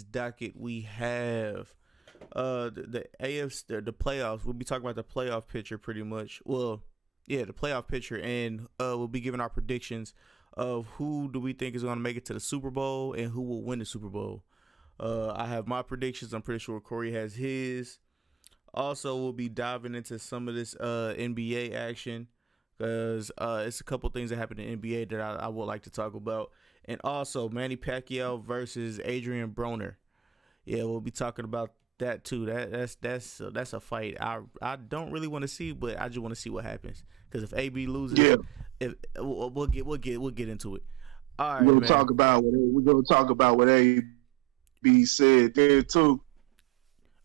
today's docket we have the AFC, the playoffs. We'll be talking about the playoff picture pretty much. Well, yeah, the playoff picture, and we'll be giving our predictions of who do we think is going to make it to the Super Bowl and who will win the Super Bowl. I have my predictions. I'm pretty sure Corey has his. Also, we'll be diving into some of this NBA action because it's a couple things that happened in NBA that I would like to talk about. And also, Manny Pacquiao versus Adrian Broner. Yeah, we'll be talking about that too. That's a fight I don't really want to see, but I just want to see what happens. Because if AB loses, Yeah, if we'll get into it. All right, we're gonna man. talk about what AB said there too.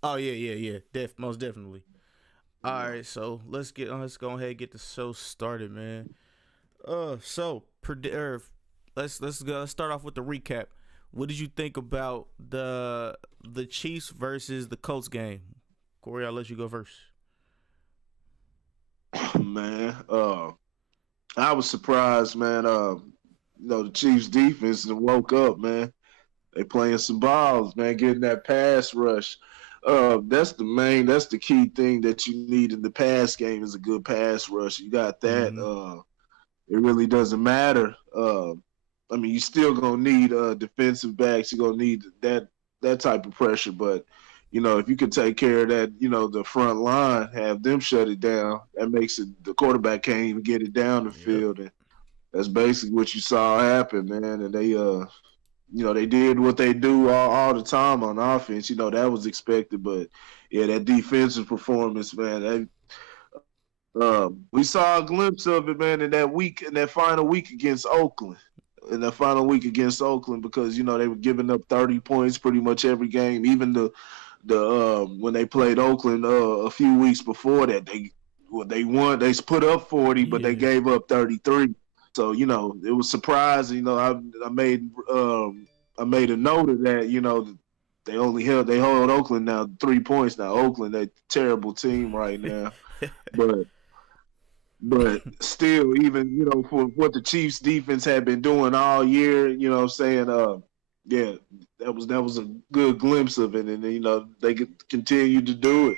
Oh yeah. Most definitely. All right, so let's go ahead and get the show started, man. Let's start off with the recap. What did you think about the Chiefs versus the Colts game? Corey, I'll let you go first. Man, I was surprised, man. The Chiefs defense woke up, man. They playing some balls, man, getting that pass rush. That's the key thing that you need in the pass game is a good pass rush. You got that. Mm-hmm. It really doesn't matter. You still gonna need defensive backs. You're gonna need that type of pressure. But if you can take care of that, the front line, have them shut it down. That makes it the quarterback can't even get it down the Yep. field, and that's basically what you saw happen, man. And they did what they do all the time on offense. That was expected, but yeah, that defensive performance, man. We saw a glimpse of it, man, in that final week against Oakland. In that final week against Oakland, because they were giving up 30 points pretty much every game. Even the when they played Oakland a few weeks before that, they won. They put up 40, but they Yeah. gave up 33. So it was surprising. I made a note of that. They hold Oakland now 3 points. Now Oakland, they terrible team right now, but still, even for what the Chiefs defense had been doing all year, saying yeah, that was a good glimpse of it, and they could continue to do it.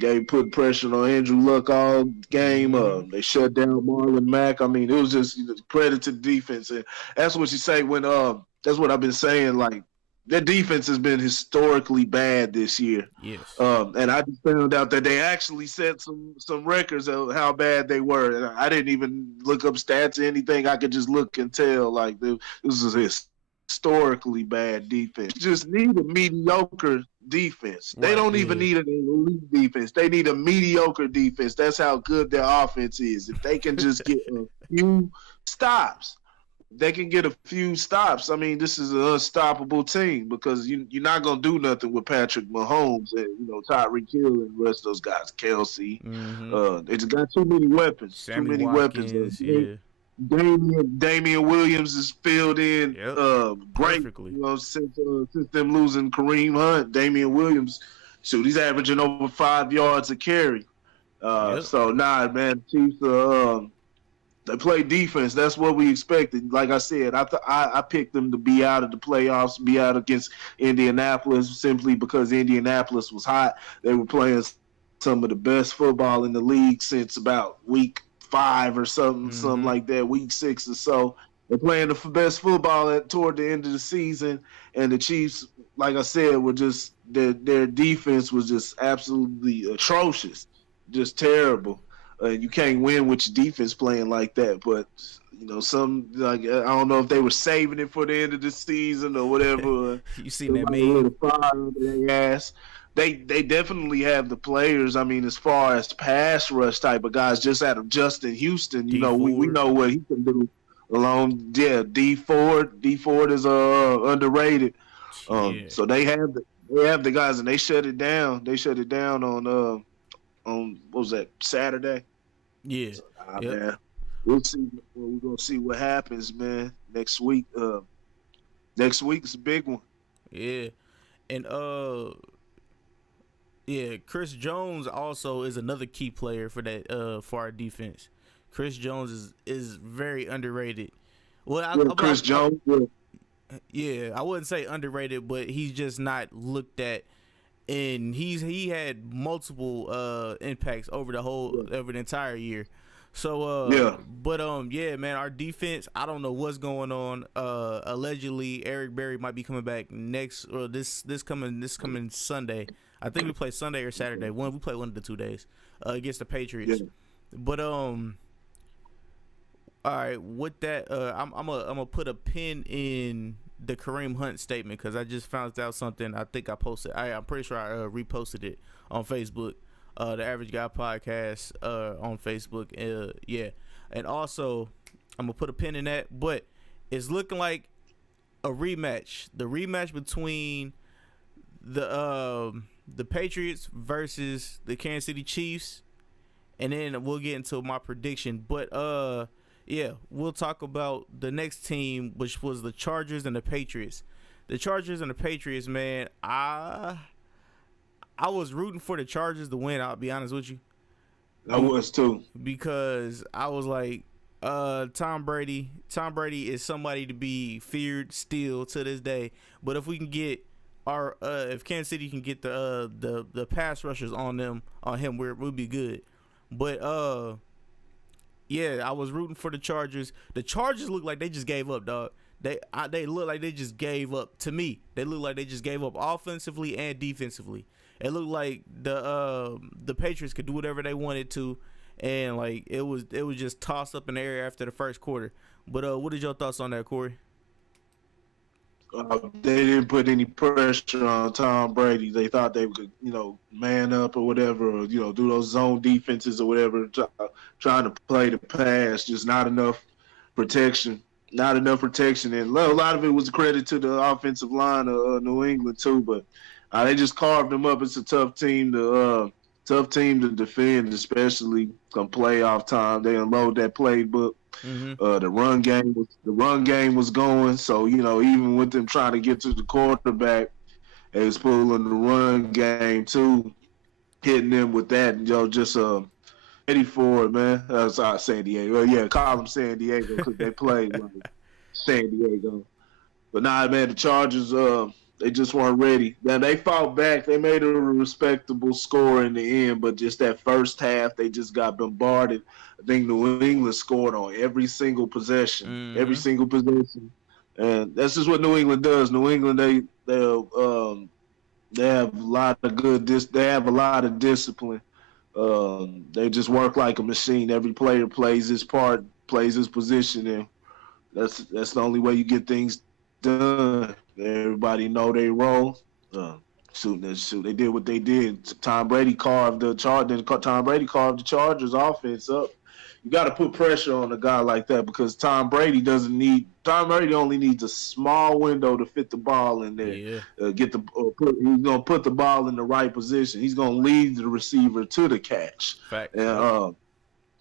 They put pressure on Andrew Luck all game. Mm-hmm. They shut down Marlon Mack. I mean, it was just credit to the defense, and that's what you say when that's what I've been saying. Like their defense has been historically bad this year. Yes. And I just found out that they actually set some records of how bad they were. And I didn't even look up stats or anything. I could just look and tell like this is a historically bad defense. You just need a mediocre defense. They Right. don't even Yeah. need an elite defense. They need a mediocre defense. That's how good their offense is. If they can just get a few stops. They can get a few stops. I mean, this is an unstoppable team because you're not gonna do nothing with Patrick Mahomes and Tyreek Hill and the rest of those guys. Kelsey, Mm-hmm. they just got too many weapons. Sammy Watkins. Yeah. Damian Williams is filled in Yep. great. Perfectly. Since them losing Kareem Hunt, Damian Williams, shoot, he's averaging over 5 yards a carry. Yep. So man, Chiefs. They play defense. That's what we expected. Like I said, I picked them to be out of the playoffs, be out against Indianapolis simply because Indianapolis was hot. They were playing some of the best football in the league since about week 5 or something like that, week 6 or so. They're playing the best football toward the end of the season, and the Chiefs, like I said, were just their defense was just absolutely atrocious, just terrible. You can't win with your defense playing like that. But some like I don't know if they were saving it for the end of the season or whatever. You seen that meme? They definitely have the players. I mean, as far as pass rush type of guys, just out of Justin Houston, we know what he can do. D Ford is underrated. Yeah. So they have the guys, and they shut it down. They shut it down on what was that, Saturday? Yeah. Yep. Man, we'll see. We're gonna see what happens, man. Next week. Next week's a big one. Yeah. And yeah, Chris Jones also is another key player for that for our defense. Chris Jones is very underrated. Well, Chris Jones. Yeah, I wouldn't say underrated, but he's just not looked at. And he had multiple impacts over the entire year. So Yeah. yeah, man, our defense, I don't know what's going on. Allegedly Eric Berry might be coming back next or this coming Sunday. I think we play Sunday or Saturday. We play one of the 2 days against the Patriots. Yeah. But all right, with that, I'm gonna put a pin in the Kareem Hunt statement because I just found out something. I think I posted. I'm pretty sure I reposted it on Facebook. The Average Guy Podcast on Facebook. Yeah, and also I'm gonna put a pin in that. But it's looking like a rematch. The rematch between the Patriots versus the Kansas City Chiefs, and then we'll get into my prediction. But yeah, we'll talk about the next team, which was the Chargers and the Patriots. The Chargers and the Patriots, man, I was rooting for the Chargers to win, I'll be honest with you. I was too. Because I was like, Tom Brady is somebody to be feared still to this day. But if we can get if Kansas City can get the pass rushers on him, we'll be good. But yeah, I was rooting for the Chargers. The Chargers look like they just gave up, dog. They look like they just gave up. To me, they look like they just gave up offensively and defensively. It looked like the Patriots could do whatever they wanted to, and like it was just tossed up in the air after the first quarter. But what is your thoughts on that, Corey? They didn't put any pressure on Tom Brady. They thought they could, man up or whatever, or, do those zone defenses or whatever, trying to play the pass. Just not enough protection. And a lot of it was a credit to the offensive line of New England too. But they just carved them up. It's a tough team to defend, especially come playoff time. They unload that playbook. Mm-hmm. The run game was going. So even with them trying to get to the quarterback, they was pulling the run game too, hitting them with that. Just ready for it, man. That's San Diego. Well, yeah, call them San Diego because they play like San Diego. But nah, man, the Chargers, they just weren't ready. Then they fought back. They made a respectable score in the end, but just that first half, they just got bombarded. I think New England scored on every single possession, and that's just what New England does. New England, they have a lot of they have a lot of discipline. They just work like a machine. Every player plays his part, plays his position, and that's the only way you get things done. Everybody know they role. Shoot. They did what they did. Tom Brady carved the Chargers offense up. You got to put pressure on a guy like that because Tom Brady only needs a small window to fit the ball in there. Yeah. He's gonna put the ball in the right position. He's gonna lead the receiver to the catch. Fact.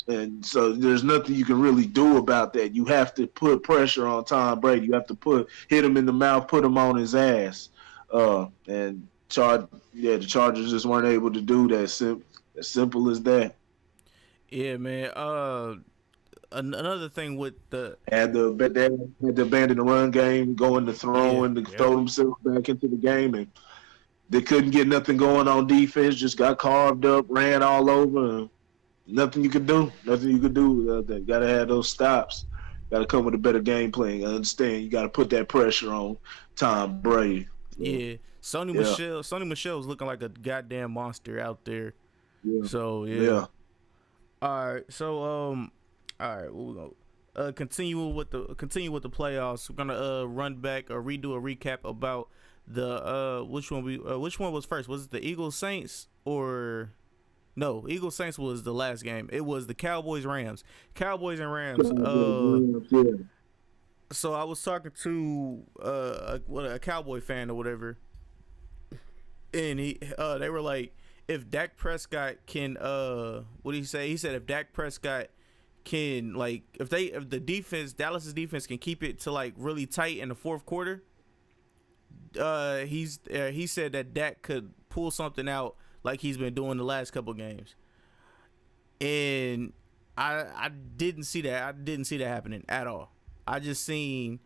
And so there's nothing you can really do about that. You have to put pressure on Tom Brady. You have to hit him in the mouth, put him on his ass. And the Chargers just weren't able to do that. As simple as that. Yeah, man. Another thing with they had to abandon the run game, going to throwing, to throw themselves back into the game, and they couldn't get nothing going on defense. Just got carved up, ran all over. Nothing you could do. That. Got to have those stops. Got to come with a better game plan. I understand. You got to put that pressure on Tom Brady. Yeah, Sony Michel was looking like a goddamn monster out there. Yeah. So yeah. All right. So all right. We'll go. Continue with the playoffs. We're gonna run back or redo a recap about the which one was first? Was it the Eagles Saints or? No, Eagles Saints was the last game. It was the Cowboys Rams. Cowboys and Rams. So I was talking to a Cowboy fan or whatever, and they were like, if Dak Prescott can what did he say? He said if Dak Prescott can if the defense, Dallas's defense can keep it to like really tight in the fourth quarter, he said that Dak could pull something out like he's been doing the last couple games. And I didn't see that. I didn't see that happening at all. I just seen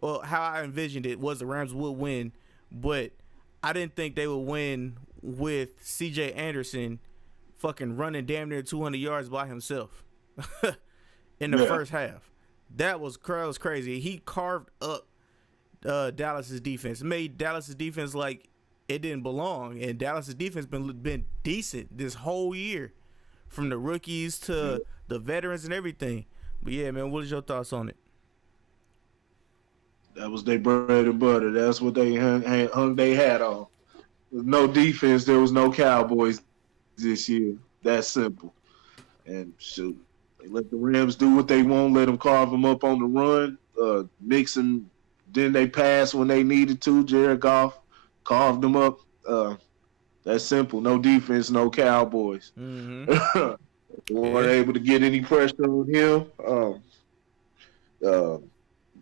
well, how I envisioned it was the Rams would win, but I didn't think they would win with C.J. Anderson fucking running damn near 200 yards by himself in the first half. That was crazy. He carved up Dallas's defense, made Dallas's defense like it didn't belong, and Dallas's defense been decent this whole year, from the rookies to the veterans and everything. But yeah, man, what is your thoughts on it? That was their bread and butter. That's what they hung their hat on. No defense. There was no Cowboys this year. That's simple. And shoot, they let the Rams do what they want. Let them carve them up on the run. Mixon, then they pass when they needed to. Jared Goff carved them up. That's simple. No defense, no Cowboys. Mm-hmm. Weren't able to get any pressure on him.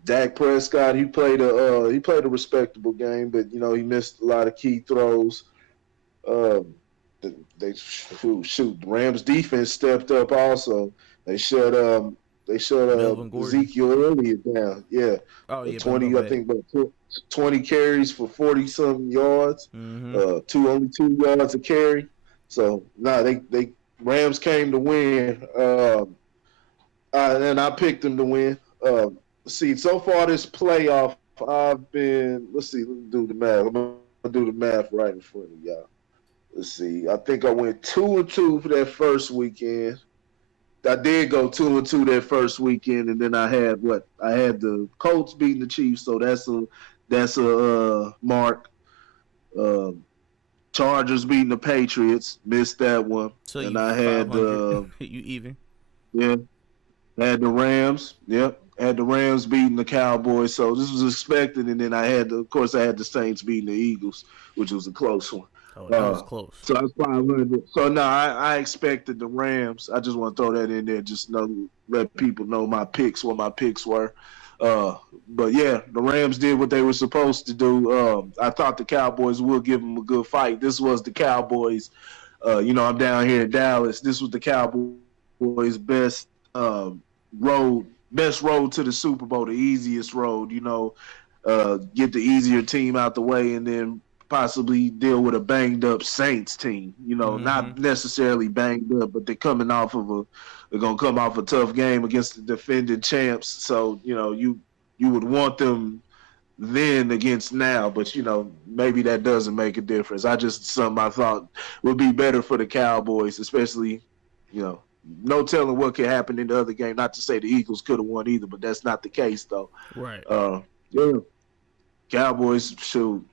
Dak Prescott, he played a respectable game, but he missed a lot of key throws. The Rams defense stepped up also. They shut Ezekiel Elliott down. Yeah. Oh yeah. 20, I think, but 20 carries for 40-something yards. Mm-hmm. Only 2 yards a carry. So they Rams came to win. And I picked them to win. See, so far this playoff, I've been. Let's do the math. I'm gonna do the math right in front of y'all. Let's see. I think I went 2-2 for that first weekend. I did go 2-2 that first weekend, and then I had the Colts beating the Chiefs, so that's a mark. Chargers beating the Patriots, missed that one, So and I had you even. Yeah, had the Rams. Yep, had the Rams beating the Cowboys. So this was expected, and then I had the Saints beating the Eagles, which was a close one. Oh, that was close. So that's 500. So no, I expected the Rams. I just want to throw that in there, just let people know what my picks were. But yeah, the Rams did what they were supposed to do. I thought the Cowboys would give them a good fight. This was the Cowboys. I'm down here in Dallas. This was the Cowboys' best road to the Super Bowl, the easiest road. Get the easier team out the way, and then possibly deal with a banged up Saints team. Not necessarily banged up, but they're gonna come off a tough game against the defending champs. So you would want them then against now, but maybe that doesn't make a difference. Something I thought would be better for the Cowboys, especially no telling what could happen in the other game. Not to say the Eagles could have won either, but that's not the case though. Right. Cowboys shoot.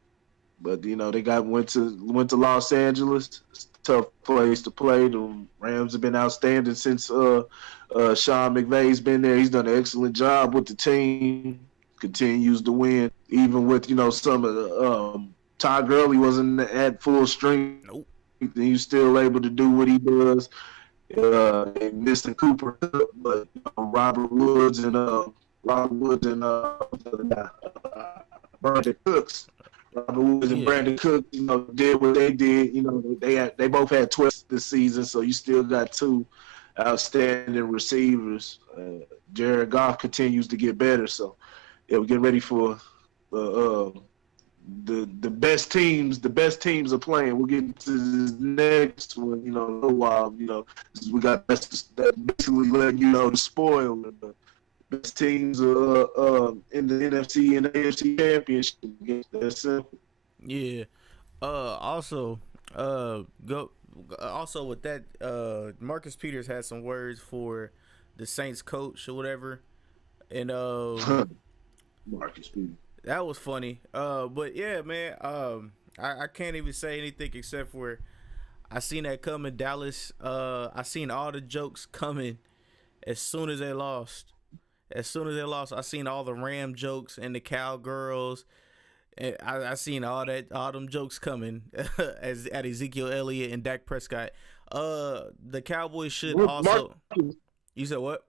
But they went to Los Angeles. It's a tough place to play. The Rams have been outstanding since Sean McVay's been there. He's done an excellent job with the team. Continues to win, even with some of the Todd Gurley wasn't at full strength. Nope. He's still able to do what he does. And Mr. Cooper, but Robert Woods and Brandon Cooks. Robert Woods and Brandon Cook, did what they did. They both had twists this season, so you still got 2 outstanding receivers. Jared Goff continues to get better, so yeah, we're getting ready for the best teams. The best teams are playing. We'll get to this next one, in a little while. We got that basically letting the spoiler. Best teams in the NFC and the AFC championship. That's simple. Yeah. Also with that, Marcus Peters had some words for the Saints coach or whatever, and Marcus Peters. That was funny. But yeah, man. I can't even say anything except for I seen that coming, Dallas. I seen all the jokes coming as soon as they lost. I seen all the Ram jokes and the cowgirls, and I seen all them jokes coming at Ezekiel Elliott and Dak Prescott. The Cowboys should also. You said what?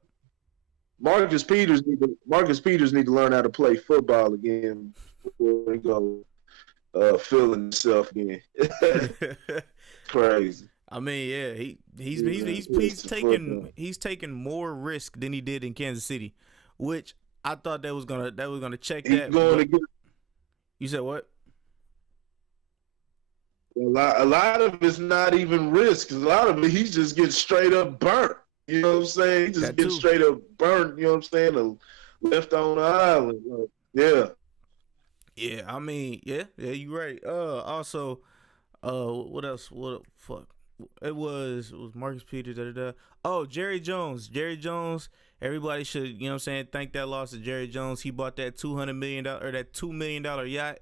Marcus Peters need to learn how to play football again before he go feeling himself again. Crazy. I mean, yeah, he's taking more risk than he did in Kansas City, which I thought they was gonna check He's that. going But to get you said what? a lot of it's not even risk. A lot of it, he's just getting straight up burnt. You know what I'm saying? He just That getting too. straight up burnt. You know what I'm saying? Left on the island. Yeah. Yeah, I mean, yeah, you're right. Also, what else? What fuck? It was Marcus Peters. Da, da, da. Oh, Jerry Jones. Jerry Jones. Everybody should, you know what I'm saying, thank that loss to Jerry Jones. He bought that $200 million or that $2 million yacht.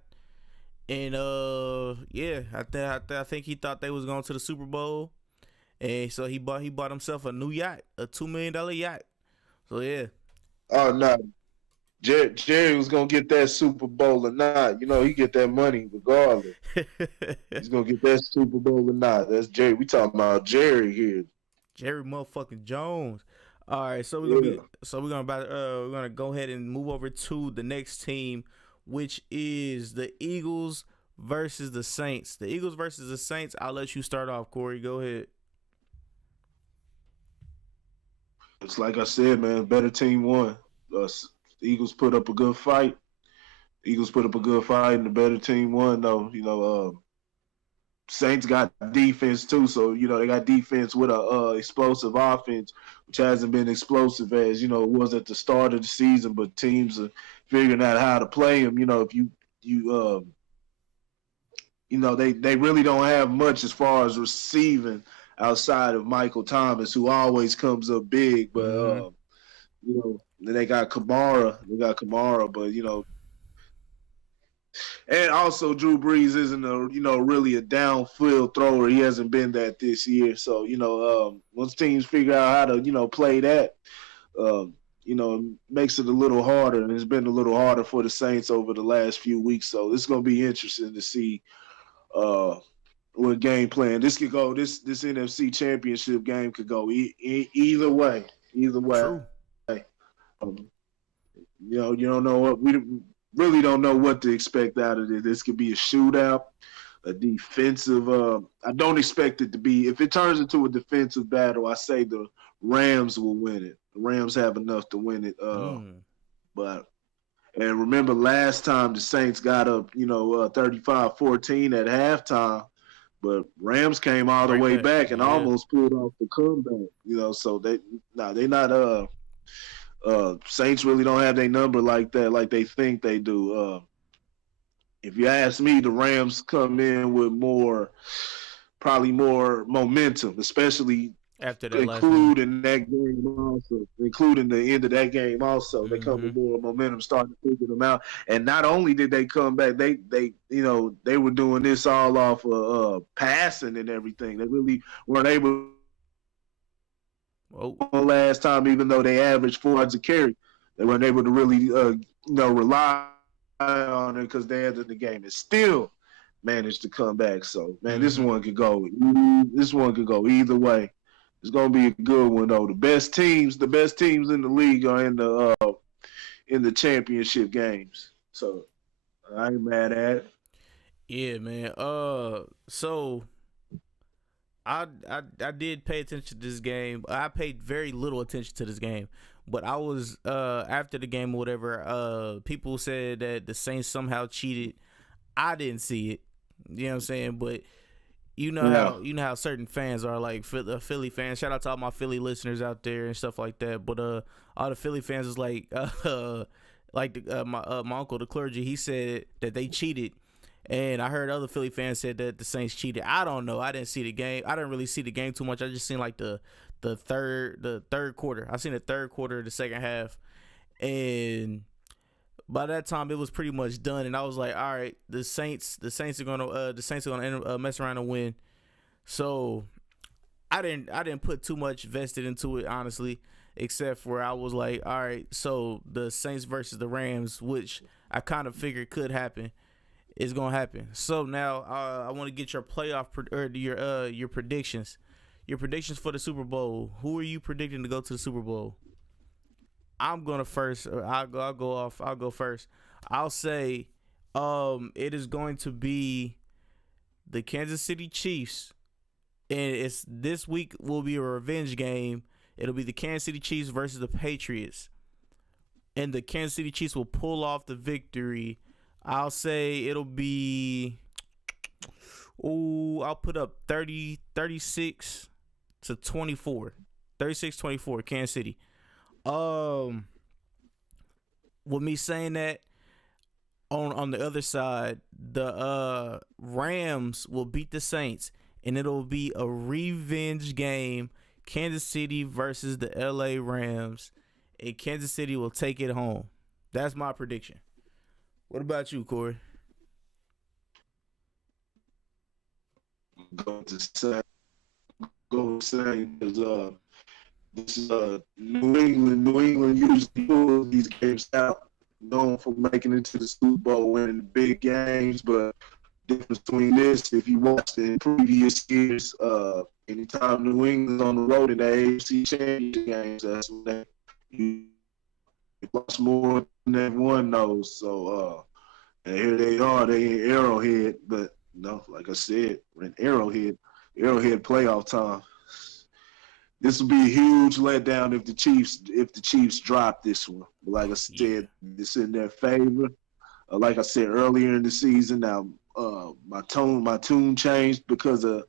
And yeah, I think he thought they was going to the Super Bowl. And so he bought himself a new yacht, a $2 million yacht. So yeah. Oh no. Jerry was gonna get that Super Bowl or not. You know, he get that money regardless. He's gonna get that Super Bowl or not. That's Jerry. We talking about Jerry here. Jerry motherfucking Jones. All right, so Yeah. we're gonna go ahead and move over to the next team, which is the Eagles versus the Saints. The Eagles versus the Saints. I'll let you start off, Corey. Go ahead. It's like I said, man. Better team won. The Eagles put up a good fight. Eagles put up a good fight, and the better team won. Though you know, Saints got defense too, so you know they got defense with a explosive offense, which hasn't been explosive as you know it was at the start of the season. But teams are figuring out how to play them. You know, if you you know they really don't have much as far as receiving outside of Michael Thomas, who always comes up big. But Mm-hmm. you know, then they got Kamara. But you know. And also, Drew Brees isn't really a downfield thrower. He hasn't been that this year. So once teams figure out how to play that, it makes it a little harder, and it's been a little harder for the Saints over the last few weeks. So it's going to be interesting to see what game plan this could go. This NFC Championship game could go either way. Either way. True. You don't know what we really don't know what to expect out of it. This could be a shootout, a defensive. I don't expect it to be. If it turns into a defensive battle, I say the Rams will win it. The Rams have enough to win it. But and remember last time the Saints got up, 35-14 at halftime, but Rams came all the way back and almost pulled off the comeback. So they're not. Saints really don't have their number like that, like they think they do. If you ask me, the Rams come in with probably more momentum, especially after that including that game also, including the end of that game also. Mm-hmm. They come with more momentum, starting to figure them out. And not only did they come back, they were doing this all off of passing and everything. They really weren't able. Last time, even though they averaged 4 yards a carry, they weren't able to really, rely on it because they ended the game and still managed to come back. So, man, this one could go. This one could go either way. It's gonna be a good one though. The best teams in the league are in the championship games. So, I ain't mad at it. Yeah, man. So. I did pay attention to this game. I paid very little attention to this game, but I was after the game or whatever. People said that the Saints somehow cheated. I didn't see it. You know what I'm saying? But how certain fans are, like Philly fans. Shout out to all my Philly listeners out there and stuff like that. But all the Philly fans is like my uncle, the clergy. He said that they cheated. And I heard other Philly fans said that the Saints cheated. I don't know. I didn't see the game. I didn't really see the game too much. I just seen like the third quarter. I seen the third quarter of the second half, and by that time it was pretty much done. And I was like, all right, the Saints are gonna mess around and win. So I didn't put too much vested into it, honestly, except for I was like, all right, so the Saints versus the Rams, which I kind of figured could happen. It's gonna happen. So now I want to get your your predictions. Your predictions for the Super Bowl. Who are you predicting to go to the Super Bowl? I'm gonna first. I'll go first. I'll say, it is going to be the Kansas City Chiefs, and this week will be a revenge game. It'll be the Kansas City Chiefs versus the Patriots. and the Kansas City Chiefs will pull off the victory. I'll say it'll be, I'll put up 36 to 24. 36-24, Kansas City. With me saying that, on the other side, the Rams will beat the Saints, and it'll be a revenge game. Kansas City versus the LA Rams, and Kansas City will take it home. That's my prediction. What about you, Corey? Go to say because this is New England. New England usually pulls these games out, known for making it to the Super Bowl, winning the big games. But the difference between this, if you watched it in previous years, anytime New England's on the road in the AFC Championship games, that's when they lost more than they've won those. So, and here they are, they in Arrowhead, but no, like I said, we're in Arrowhead playoff time. This will be a huge letdown if the Chiefs drop this one. But like I said, it's in their favor. Like I said earlier in the season, now my tune changed because of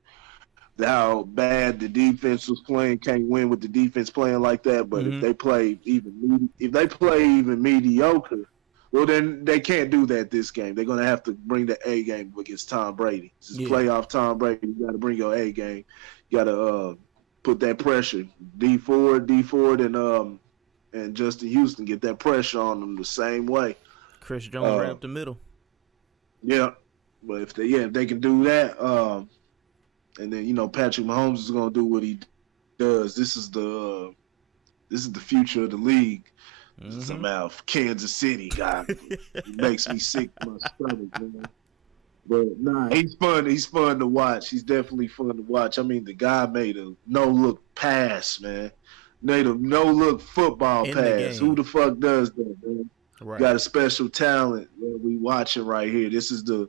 how bad the defense was playing. Can't win with the defense playing like that. But if they play even mediocre, well, then they can't do that this game. They're gonna have to bring the A game against Tom Brady. This is playoff Tom Brady. You got to bring your A game. You got to put that pressure. D Ford, and Justin Houston, get that pressure on them the same way. Chris Jones right up the middle. Yeah, but if they can do that, and then Patrick Mahomes is gonna do what he does. This is the future of the league. Somehow Kansas City guy makes me sick to my stomach, man. But nah, he's fun. He's fun to watch. He's definitely fun to watch. I mean, the guy made a no-look pass, man. Made a no-look football pass. Who the fuck does that, man? Right. Got a special talent that we watching right here. This is the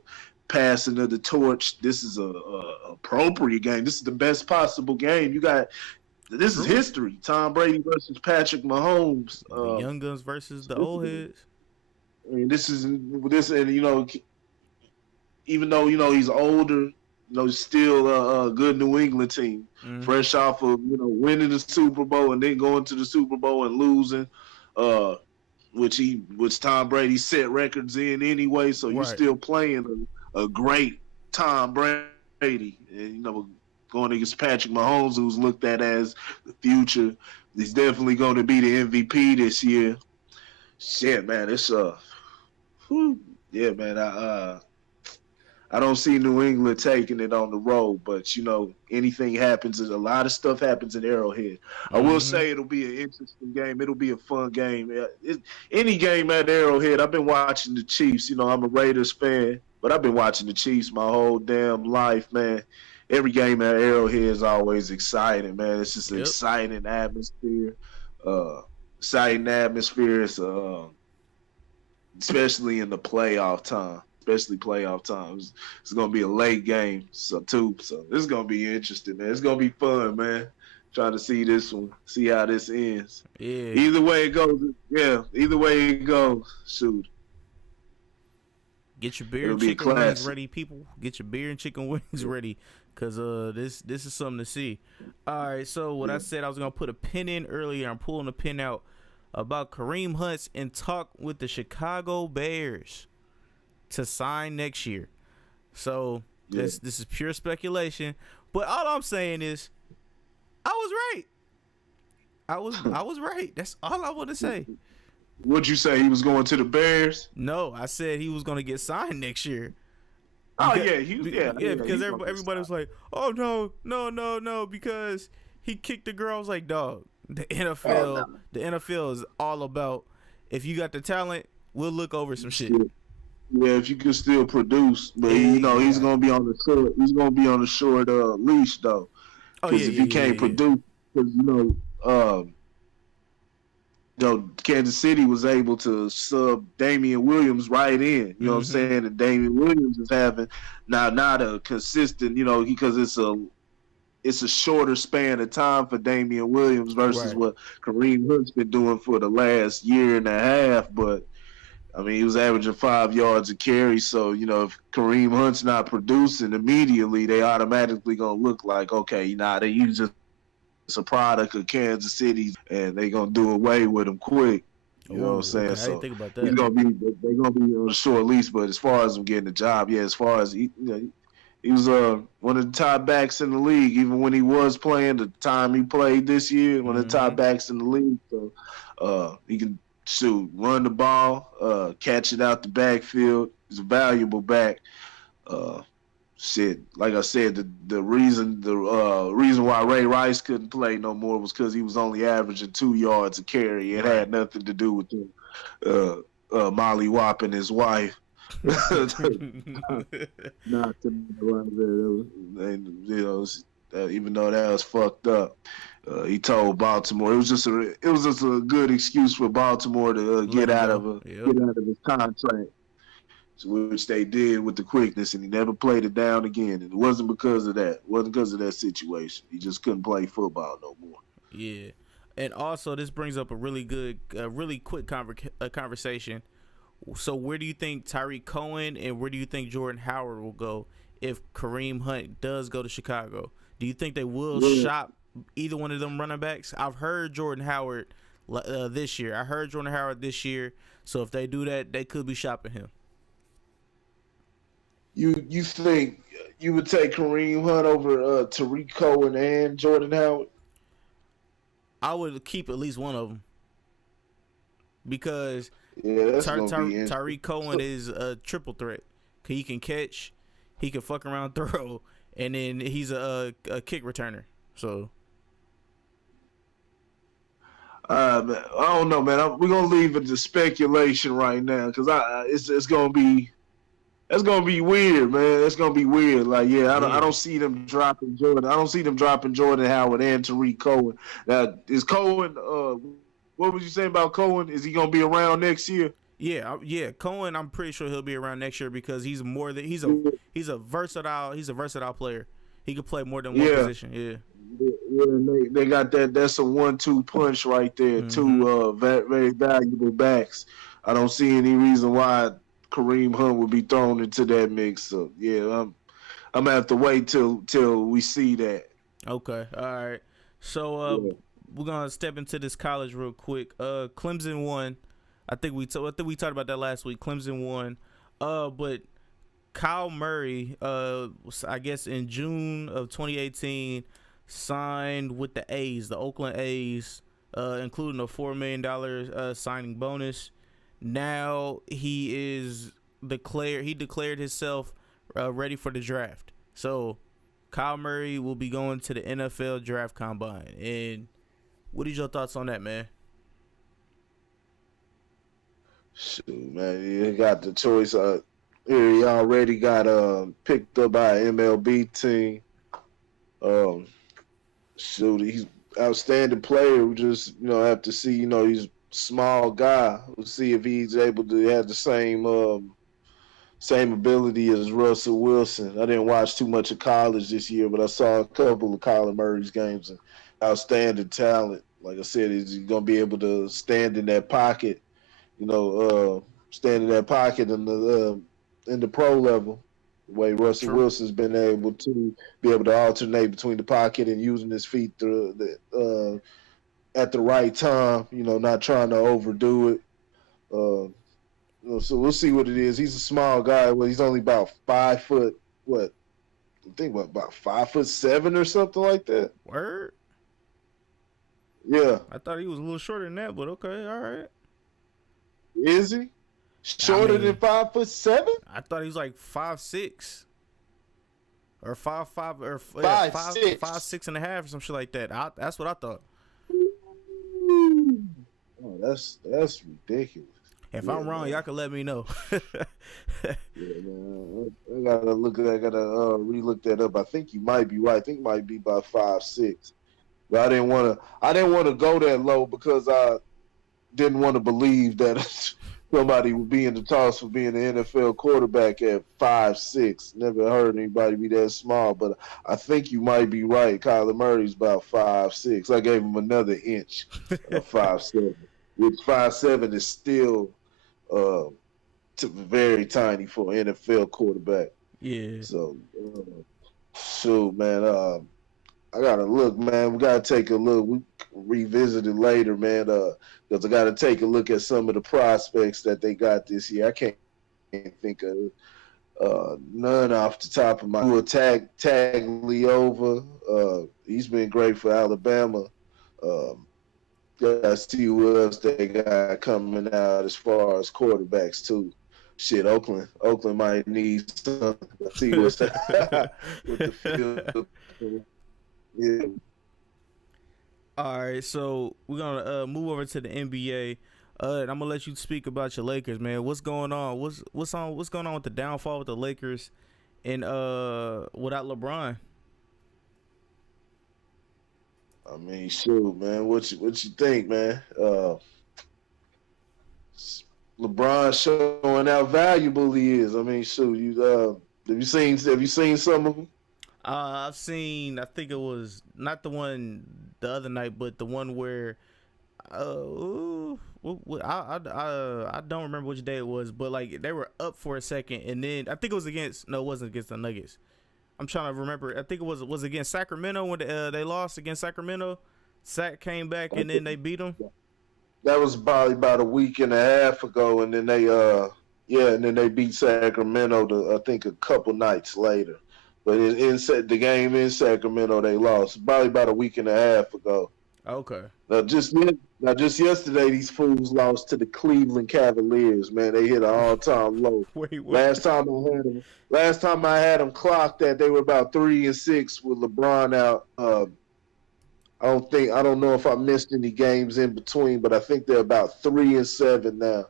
passing of the torch. This is a appropriate game. This is the best possible game. You got. This is history. Tom Brady versus Patrick Mahomes. The young guns versus the old heads. I mean, and even though he's older, he's still a good New England team. Fresh off of winning the Super Bowl and then going to the Super Bowl and losing, which Tom Brady set records in anyway. So you're still playing a great Tom Brady, and going against Patrick Mahomes, who's looked at as the future. He's definitely going to be the MVP this year. Shit, man, it's yeah, man. I don't see New England taking it on the road, but anything happens. A lot of stuff happens in Arrowhead. I will say it'll be an interesting game. It'll be a fun game. Any game at Arrowhead. I've been watching the Chiefs. I'm a Raiders fan, but I've been watching the Chiefs my whole damn life, man. Every game at Arrowhead is always exciting, man. It's just an exciting atmosphere. It's especially in the playoff time. It's gonna be a late game, so this is gonna be interesting, man. It's gonna be fun, man. Trying to see this one, see how this ends. Yeah. Either way it goes, shoot. Get your beer and chicken wings ready, people. Get your beer and chicken wings ready, cause this is something to see. All right, so what I said I was gonna put a pin in earlier. I'm pulling a pin out about Kareem Hunt's in talk with the Chicago Bears to sign next year. So this is pure speculation, but all I'm saying is I was right. I was right. That's all I want to say. What'd you say? He was going to the Bears? No, I said he was going to get signed next year. Because everybody was like, "Oh no," because he kicked the girl. I was like, "Dog, the NFL is all about if you got the talent, we'll look over some shit." Yeah, if you can still produce, but he's gonna be on the short. He's gonna be on the short leash though. Because if you can't produce, because Kansas City was able to sub Damian Williams right in. You know what I'm saying? And Damian Williams is having not a consistent, because it's a shorter span of time for Damian Williams versus Right. what Kareem Hunt's been doing for the last year and a half. But I mean, he was averaging 5 yards a carry. So, if Kareem Hunt's not producing immediately, they automatically going to look like, okay, they use just a product of Kansas City and they going to do away with him quick. You know what I'm saying? Okay. I So didn't think about they're that. going to be on a short lease. But as far as him getting a job, as far as he was one of the top backs in the league, even when he was playing, the time he played this year, one of the top backs in the league. So he can run the ball, catch it out the backfield. He's a valuable back. Like I said, the reason why Ray Rice couldn't play no more was because he was only averaging 2 yards a carry. It had nothing to do with him Molly whopping his wife. Not to even though that was fucked up. He told Baltimore it was just a good excuse for Baltimore to get out of his contract, which they did with the quickness, and he never played it down again. And it wasn't because of that. It wasn't because of that situation. He just couldn't play football no more. Yeah, and also this brings up a really quick conversation. So where do you think Tariq Cohen and where do you think Jordan Howard will go if Kareem Hunt does go to Chicago? Do you think they will shop either one of them running backs? I've heard Jordan Howard this year. So if they do that, they could be shopping him. You think you would take Kareem Hunt over Tariq Cohen and Jordan Howard? I would keep at least one of them because Tariq Cohen is a triple threat. He can catch, he can fuck around throw, and then he's a kick returner. So I don't know, man. We're gonna leave it to speculation right now because it's gonna be. That's gonna be weird, man. That's gonna be weird. Like, I don't see them dropping Jordan. I don't see them dropping Jordan Howard and Tariq Cohen. Now, is Cohen? What was you saying about Cohen? Is he gonna be around next year? Yeah. Cohen, I'm pretty sure he'll be around next year because he's a versatile player. He could play more than one position. Yeah, they got that. That's a 1-2 punch right there. Two very, very valuable backs. I don't see any reason why Kareem Hunt would be thrown into that mix. So I'm gonna have to wait till we see that. Okay, all right. So we're gonna step into this college real quick. Clemson won. I think we talked about that last week. Clemson won. But Kyle Murray, I guess in June of 2018, signed with the A's, the Oakland A's, including a $4 million signing bonus. Now he declared himself ready for the draft. So Kyle Murray will be going to the NFL draft combine. And what is your thoughts on that, man? Shoot, man, you got the choice. Here he already got picked up by an MLB team. Shoot, he's outstanding player. We just have to see. He's small guy. We'll see if he's able to have the same ability as Russell Wilson. I didn't watch too much of college this year, but I saw a couple of Kyler Murray's games and outstanding talent. Like I said, he's going to be able to stand in that pocket, stand in that pocket in the pro level, the way Russell Wilson's been able to alternate between the pocket and using his feet at the right time, not trying to overdo it. So we'll see what it is. He's a small guy. Well, he's only about 5 foot. What? I think about 5'7" or something like that. Word. Yeah. I thought he was a little shorter than that, but okay, all right. Is he shorter than 5'7"? I thought he was like 5'6", or 5'5", or 5'6" and a half, or some shit like that. That's what I thought. Oh, that's ridiculous. If I'm wrong, y'all can let me know. Man. I gotta relook that up. I think you might be right. I think it might be about 5'6". But I didn't want to go that low because I didn't want to believe that somebody would be in the toss for being an NFL quarterback at 5'6". Never heard anybody be that small, but I think you might be right. Kyler Murray's about 5'6". I gave him another inch of 5'7", which 5'7" is still uh, very tiny for an NFL quarterback. Yeah. So, shoot, man. I gotta look, man. We gotta take a look. We revisit it later, man. Because I gotta take a look at some of the prospects that they got this year. I can't think of none off the top of my head. Tagliova. He's been great for Alabama. Gotta see who else they got coming out as far as quarterbacks too. Shit, Oakland might need some. See what's that with the field. Yeah. All right, so we're gonna move over to the NBA. And I'm gonna let you speak about your Lakers, man. What's going on? What's going on with the downfall with the Lakers and without LeBron? I mean, shoot, man. What you think, man? LeBron showing how valuable he is. I mean, shoot, have you seen some of them? I've seen. I think it was not the one the other night, but the one where, I don't remember which day it was, but like they were up for a second, and then I think it was against. No, it wasn't against the Nuggets. I'm trying to remember. I think it was against Sacramento when they lost against Sacramento. Sac came back and then they beat them. That was probably about a week and a half ago, and then they beat Sacramento. I think a couple nights later. But the game in Sacramento, they lost probably about a week and a half ago. Okay. Now just yesterday, these fools lost to the Cleveland Cavaliers. Man, they hit an all-time low. Wait, what? Last time I had them clocked that they were about 3-6 with LeBron out. I don't know if I missed any games in between, but I think they're about 3-7 now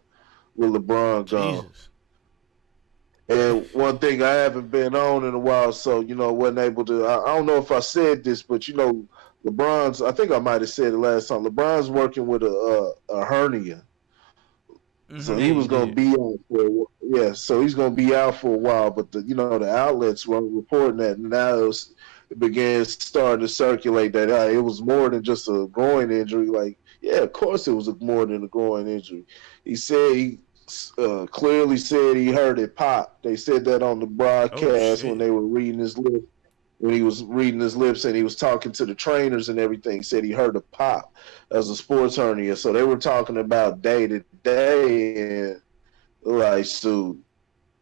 with LeBron gone. Jesus. And one thing I haven't been on in a while, so, wasn't able to. I don't know if I said this, but, LeBron's, I think I might have said it last time, LeBron's working with a hernia. Mm-hmm. So he was going to be out for a while. Yeah, so he's going to be out for a while, but the outlets were reporting that, and now it started to circulate that it was more than just a groin injury. Like, yeah, of course it was more than a groin injury. He said clearly said he heard it pop. They said that on the broadcast when they were reading his lips. When he was reading his lips and he was talking to the trainers and everything, said he heard a pop as a sports hernia. So they were talking about day to day, and like, so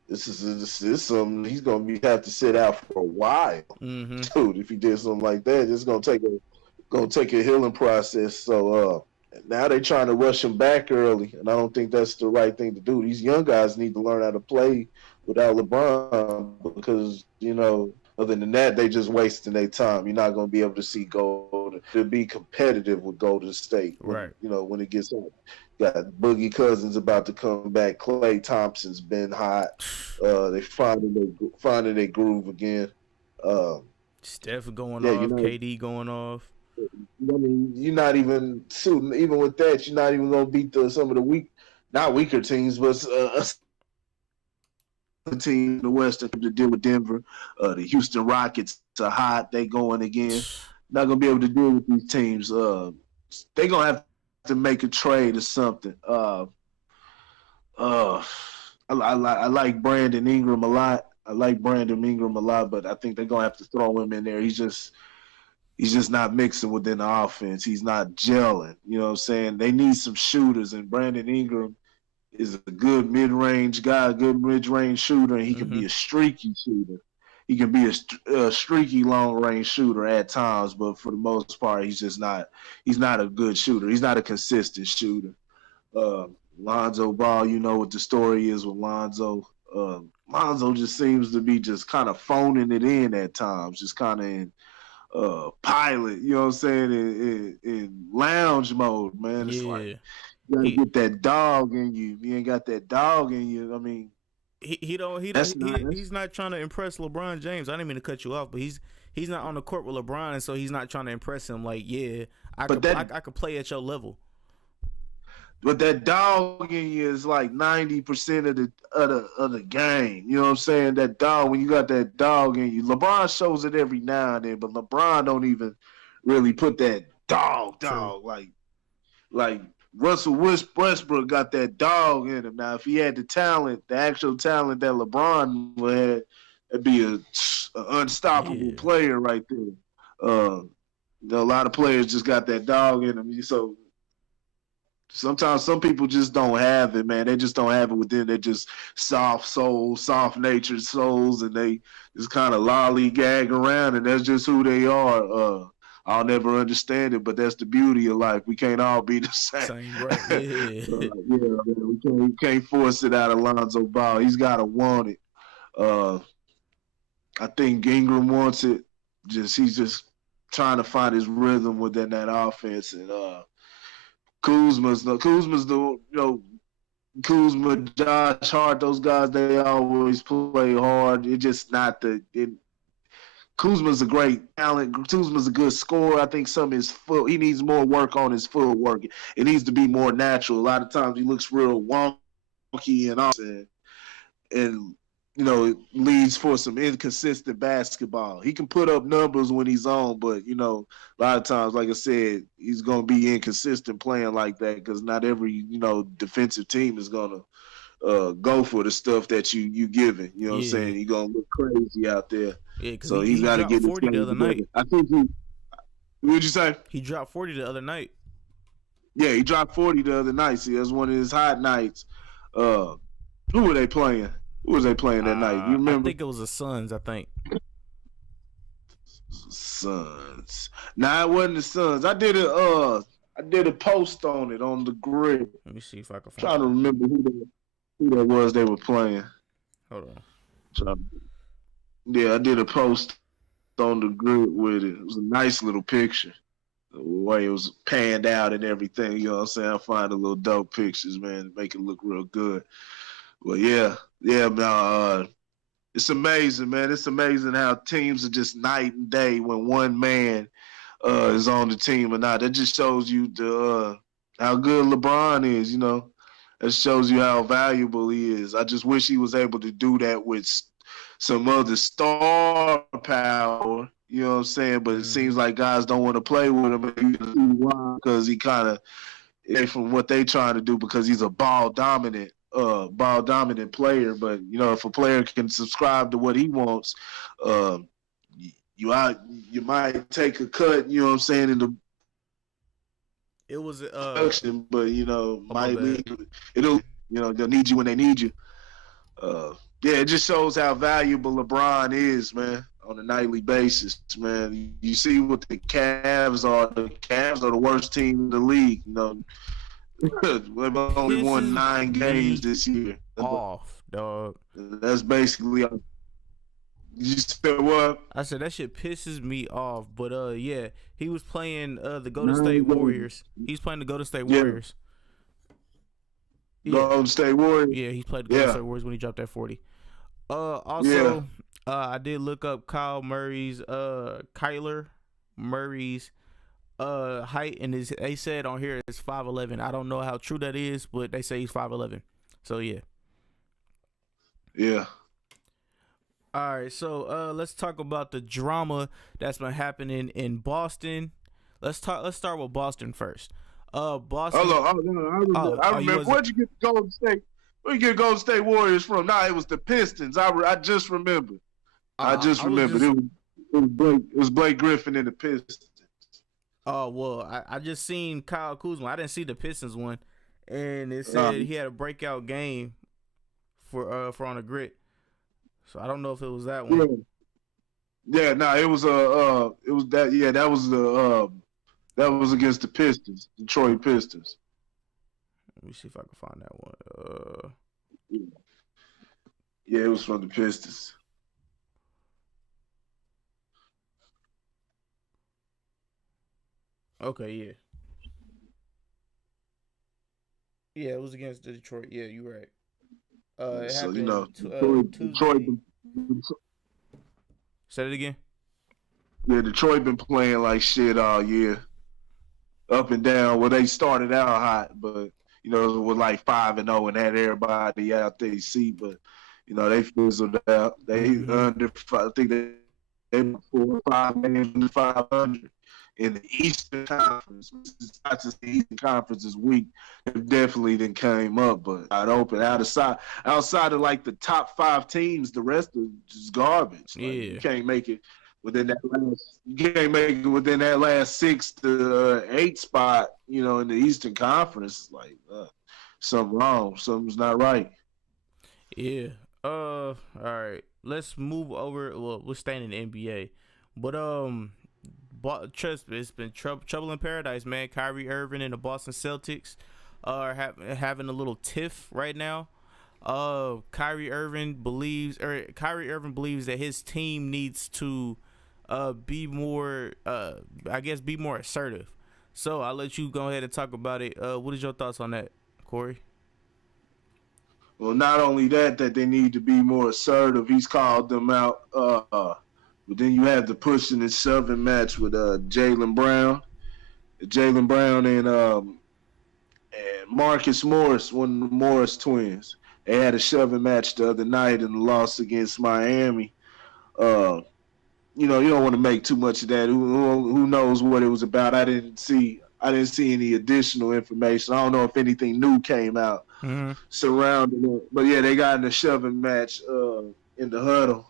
this is something he's gonna have to sit out for a while, dude. If he did something like that, it's gonna take a healing process. So now they're trying to rush him back early, and I don't think that's the right thing to do. These young guys need to learn how to play without LeBron because, other than that, they just wasting their time. You're not going to be able to see Golden to be competitive with Golden State. Right. When it gets out. Got Boogie Cousins about to come back. Klay Thompson's been hot. They finding their groove again. Steph going off. KD going off. I mean, you're not even shooting. Even with that, you're not even going to beat some of the not weaker teams, but the team in the West to deal with Denver. The Houston Rockets are hot. They going again. Not going to be able to deal with these teams. They're going to have to make a trade or something. I like Brandon Ingram a lot. But I think they're going to have to throw him in there. He's just not mixing within the offense. He's not gelling. You know what I'm saying? They need some shooters, and Brandon Ingram is a good mid-range guy, a good mid-range shooter, and he can be a streaky shooter. He can be a streaky long-range shooter at times, but for the most part, he's not a good shooter. He's not a consistent shooter. Lonzo Ball, you know what the story is with Lonzo. Lonzo just seems to be just kind of phoning it in at times, just kind of in pilot, you know what I'm saying, in lounge mode, man. It's like you gotta get that dog in you. If you ain't got that dog in you, I mean, he's not trying to impress LeBron James. I didn't mean to cut you off, but he's not on the court with LeBron, and so he's not trying to impress him. Like, I could play at your level. But that dog in you is like 90% of the game. You know what I'm saying? That dog, when you got that dog in you, LeBron shows it every now and then, but LeBron don't even really put that True. dog like Russell Westbrook got that dog in him. Now, if he had the talent, the actual talent that LeBron had, it'd be a unstoppable Yeah. player right there. A lot of players just got that dog in them. So sometimes some people just don't have it, man. They just don't have it within. They're just soft souls, soft natured souls, and they just kind of lollygag around, and that's just who they are. I'll never understand it, but that's the beauty of life. We can't all be the same. Same, right? Yeah. Yeah, man, we can't force it out of Lonzo Ball. He's got to want it. I think Ingram wants it. He's just trying to find his rhythm within that offense, and Kuzma's Kuzma, Josh Hart, those guys, they always play hard. It's just not Kuzma's a great talent. Kuzma's a good scorer. I think some of his he needs more work on his footwork. It needs to be more natural. A lot of times he looks real wonky and awesome, and it leads for some inconsistent basketball. He can put up numbers when he's on, but a lot of times, like I said, he's gonna be inconsistent playing like that because not every defensive team is gonna go for the stuff that you giving. You know what I'm saying? You're gonna look crazy out there. Yeah, because So he he's got to dropped get 40 the other night. I think what'd you say? He dropped 40 the other night. Yeah, he dropped 40 the other night. See, that's one of his hot nights. Who were they playing? Who was they playing that night? You remember? I think it was the Suns, I think. Suns. Nah, it wasn't the Suns. I did a post on it on the grid. Let me see if I can find Trying to remember who that was they were playing. Hold on. Yeah, I did a post on the grid with it. It was a nice little picture. The way it was panned out and everything, you know what I'm saying? I find the little dope pictures, man, make it look real good. Well, yeah, man, it's amazing, man. It's amazing how teams are just night and day when one man is on the team or not. That just shows you how good LeBron is, It shows you how valuable he is. I just wish he was able to do that with some other star power, you know what I'm saying? But it seems like guys don't want to play with him because he kind of, from what they trying to do, because he's a ball dominant player. But if a player can subscribe to what he wants, you might take a cut. You know what I'm saying? In it was production, but might lead. They'll need you when they need you. Yeah, it just shows how valuable LeBron is, man, on a nightly basis, man. You see what the Cavs are. The Cavs are the worst team in the league. They've only won 9 games this year. Off, dog. That's basically. You said what? I said that shit pisses me off. But yeah, he was playing the Golden State Warriors. He's playing the Golden State Warriors. Yeah. Golden State Warriors. Yeah, he played the Golden State Warriors when he dropped that 40. Also, I did look up Kyler Murray's height, and they said on here it's 5'11". I don't know how true that is, but they say he's 5'11". So yeah. Yeah. All right, so let's talk about the drama that's been happening in Boston. Let's start with Boston first. Boston. I remember. Where'd you get the Golden State? Where'd you get Golden State Warriors from? Nah, it was the Pistons. I just remembered. It was Blake Griffin and the Pistons. Oh well, I just seen Kyle Kuzma. I didn't see the Pistons one, and it said he had a breakout game for on a grit. So I don't know if it was that one. Yeah, no, it was it was that. Yeah, that was that was against the Pistons, Detroit Pistons. Let me see if I can find that one. Yeah, it was from the Pistons. Okay, yeah. Yeah, it was against the Detroit. Yeah, you're right. It So happened Detroit. Say it again. Yeah, Detroit been playing like shit all year, up and down. Well, they started out hot, but with like 5-0 and had everybody out there seat, but they fizzled out. They under, I think they 4 or 5 games under 500 in the Eastern Conference. It's not just the Eastern Conference is weak. It definitely didn't came up, but I'd open outside of like the top 5 teams, the rest is just garbage. Like, you can't make it within that last 6 to 8 spot, in the Eastern Conference. Like something wrong. Something's not right. Yeah. All right. Let's move over. Well, we're staying in the NBA, but trust me, it's been trouble in paradise, man. Kyrie Irving and the Boston Celtics are having a little tiff right now. Kyrie Irving believes that his team needs to be more assertive. So I'll let you go ahead and talk about it. What is your thoughts on that, Corey? Well, not only that they need to be more assertive. He's called them out. But then you have the pushing and shoving match with Jaylen Brown and Marcus Morris, one of the Morris twins. They had a shoving match the other night in the loss against Miami. You don't want to make too much of that. Who knows what it was about? I didn't see any additional information. I don't know if anything new came out surrounding it. But yeah, they got in a shoving match in the huddle.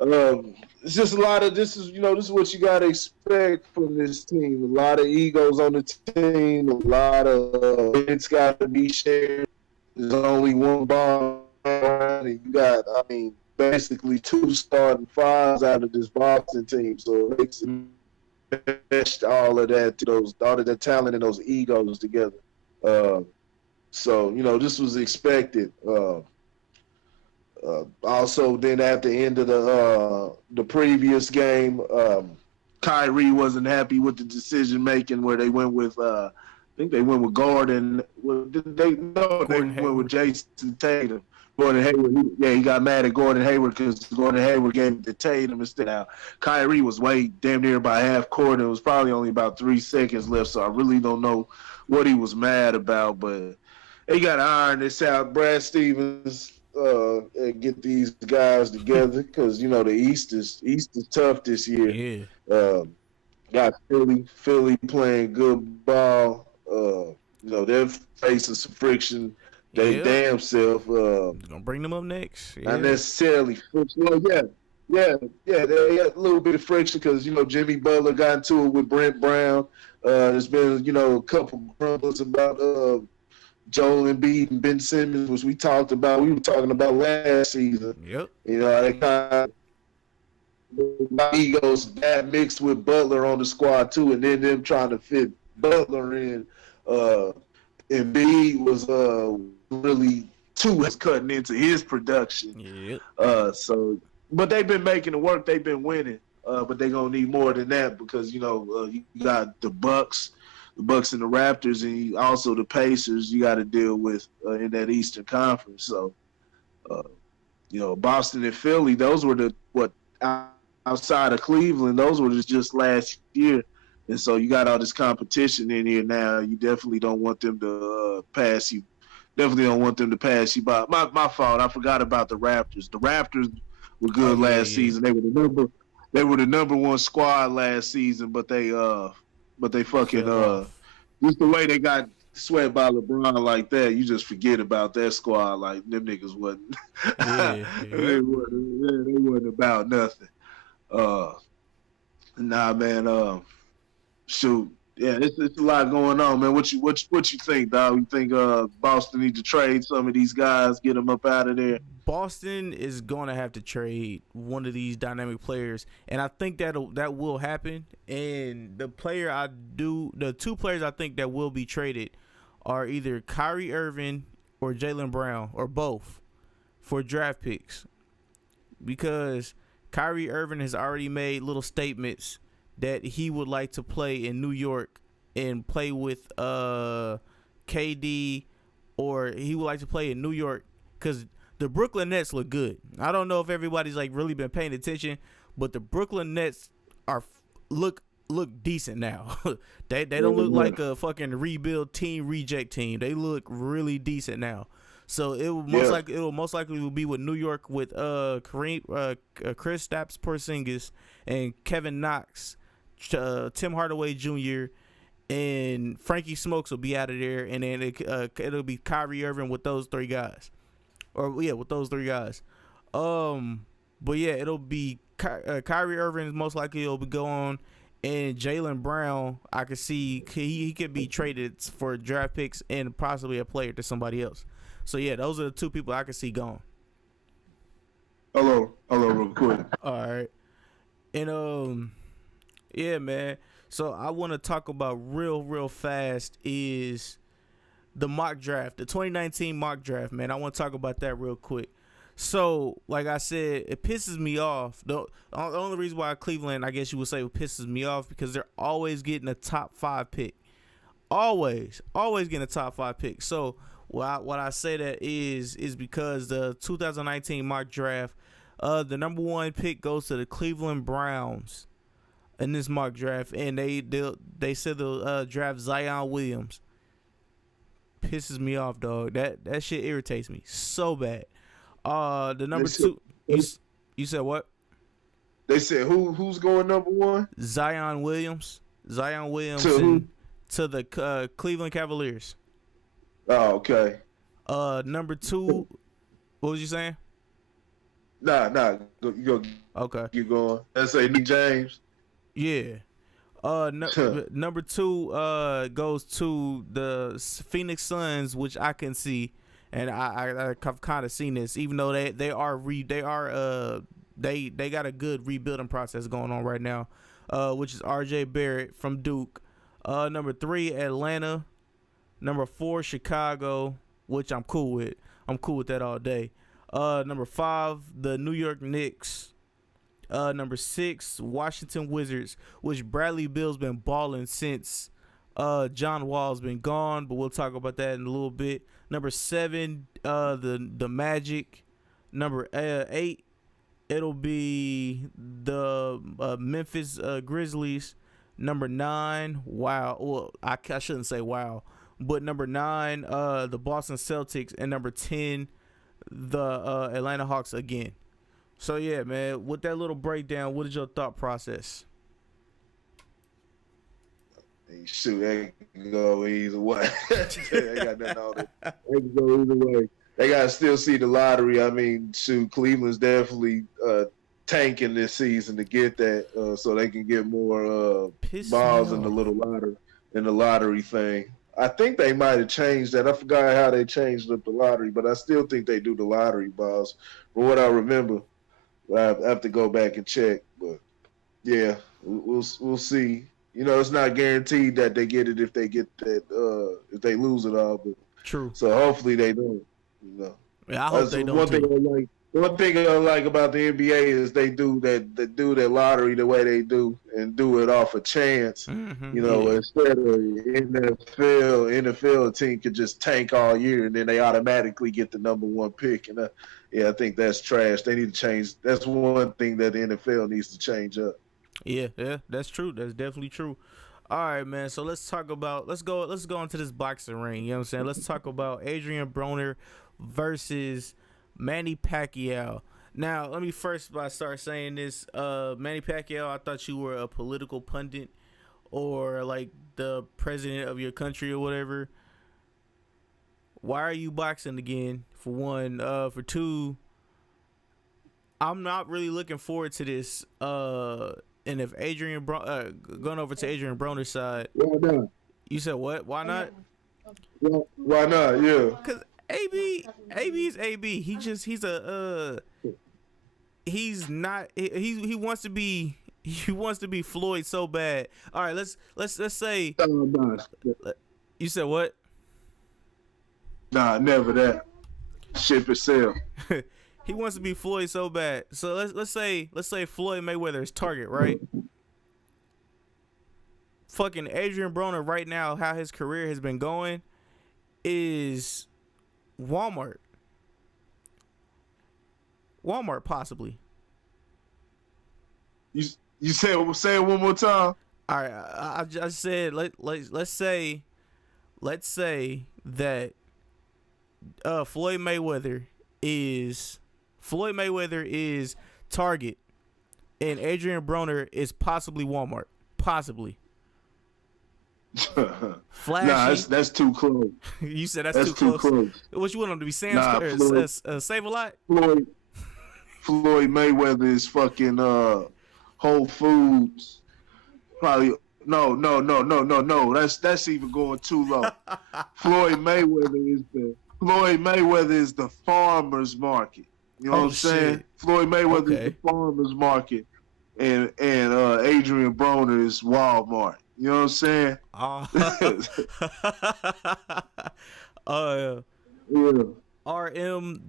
It's just a lot of this is what you gotta expect from this team. A lot of egos on the team. A lot of it's got to be shared. There's only one ball, and you got basically 2 starting 5s out of this Boston team. So it makes it all of that talent and those egos together. So this was expected. Also, then at the end of the previous game, Kyrie wasn't happy with the decision making where they went with I think they went with Gordon. They went with Jason Tatum. Gordon Hayward, he got mad at Gordon Hayward because Gordon Hayward gave it to Tatum instead. Now Kyrie was way damn near by half court. It was probably only about 3 seconds left, so I really don't know what he was mad about. But they got to iron this out. Brad Stevens. And get these guys together because the East is tough this year. Yeah. Got Philly playing good ball. They're facing some friction. They damn self. Gonna bring them up next. Not necessarily friction. Well, yeah. They got a little bit of friction because Jimmy Butler got into it with Brent Brown. There's been a couple grumbles about Joel Embiid and Ben Simmons, which we were talking about last season. Yep. They kind of egos that mixed with Butler on the squad too, and then them trying to fit Butler in. Embiid was really cutting into his production. Yep. But they've been making it work. They've been winning. But they're gonna need more than that because you got the Bucks and the Raptors, and also the Pacers you got to deal with in that Eastern Conference. So, Boston and Philly, those were outside of Cleveland, those were just last year. And so you got all this competition in here now. You definitely don't want them to pass you. Definitely don't want them to pass you by. My fault. I forgot about the Raptors. The Raptors were good last season. They were the number 1 squad last season, but they fucking just the way they got swept by LeBron like that, you just forget about that squad. Like them niggas wasn't. They wasn't about nothing. Nah, man. Shoot, yeah, it's a lot going on, man. What you think, dog? You think Boston need to trade some of these guys, get them up out of there? Boston is going to have to trade one of these dynamic players, and I think that will happen. And the two players I think that will be traded are either Kyrie Irving or Jaylen Brown, or both, for draft picks, because Kyrie Irving has already made little statements that he would like to play in New York and play with KD, or he would like to play in New York because the Brooklyn Nets look good. I don't know if everybody's really been paying attention, but the Brooklyn Nets look look decent now. They don't look like a fucking rebuild team, reject team. They look really decent now. So it will most likely will be with New York with Kristaps Porzingis and Kevin Knox, Tim Hardaway Jr. and Frankie Smokes will be out of there, and then it'll be Kyrie Irving with those three guys, with those three guys. But yeah, it'll be Kyrie Irving most likely will be going, and Jaylen Brown. I could see he could be traded for draft picks and possibly a player to somebody else. So yeah, those are the two people I could see going. Hello, real quick. All right, and yeah, man. So I want to talk about real fast is the mock draft, the 2019 mock draft, man. I want to talk about that real quick. So, like I said, it pisses me off. The only reason why Cleveland, I guess you would say, pisses me off because they're always getting a top 5 pick. Always getting a top 5 pick. So, what I say that is because the 2019 mock draft, the number 1 pick goes to the Cleveland Browns in this mock draft, and they said they'll draft Zion Williams. Pisses me off, dog. That shit irritates me so bad. The number 2, you said what? They said who's going number 1? Zion Williams to the Cleveland Cavaliers. Oh, okay. Number 2, what was you saying? Nah. Go. Okay. You going? Let's say Nick James. Yeah. Number 2 goes to the Phoenix Suns, which I can see, and I've kind of seen this, even though they got a good rebuilding process going on right now, which is RJ Barrett from Duke. Number 3, Atlanta. Number 4, Chicago, which I'm cool with. I'm cool with that all day. Number 5, the New York Knicks. Number 6, Washington Wizards, which Bradley Beal's been balling since John Wall's been gone, but we'll talk about that in a little bit. Number 7, the Magic. Number 8, it'll be the Memphis Grizzlies. Number 9, wow. Well, I shouldn't say wow, but number 9, the Boston Celtics, and number 10, the Atlanta Hawks again. So yeah, man, with that little breakdown, what is your thought process? Shoot, they can go either way. They got nothing on it. They can go either way. They got to still see the lottery. I mean, shoot, Cleveland's definitely tanking this season to get that, so they can get more balls in the lottery thing. I think they might have changed that. I forgot how they changed up the lottery, but I still think they do the lottery balls. From what I remember, I have to go back and check. But yeah, we'll see. You know, it's not guaranteed that they get it if they get that if they lose it all. But true. So hopefully they don't. You know. Yeah, I hope they don't. One thing I like about the NBA is they do that lottery the way they do and do it off a chance. Mm-hmm, you know, instead of NFL team could just tank all year and then they automatically get the number 1 pick. And I think that's trash. They need to change. That's one thing that the NFL needs to change up. Yeah, that's true. That's definitely true. All right, man. So let's go into this boxing ring. You know what I'm saying? Let's talk about Adrian Broner versus Manny Pacquiao. Now, let me first start saying this. Manny Pacquiao, I thought you were a political pundit or like the president of your country or whatever. Why are you boxing again? For one, for two, I'm not really looking forward to this. And if going over to Adrian Broner's side, why not? You said what? Why not? Why not? Yeah. Because AB is AB. He wants to be Floyd so bad. All right, let's say. You said what? Nah, never that. Ship itself. He wants to be Floyd so bad. So let's say Floyd Mayweather's target, right? Fucking Adrian Broner right now, how his career has been going, is Walmart. Walmart possibly. You say it one more time. All right, I just said let's say that Floyd Mayweather is Target and Adrian Broner is possibly Walmart. Possibly. Flashy. that's too close. You said that's too close. What you want him to be? Save a lot? Floyd Mayweather is fucking Whole Foods. Probably no. That's even going too low. Floyd Mayweather is the farmers market. You know what I'm saying? Floyd Mayweather is the farmers market, and Adrian Broner is Walmart. You know what I'm saying? Yeah. RM,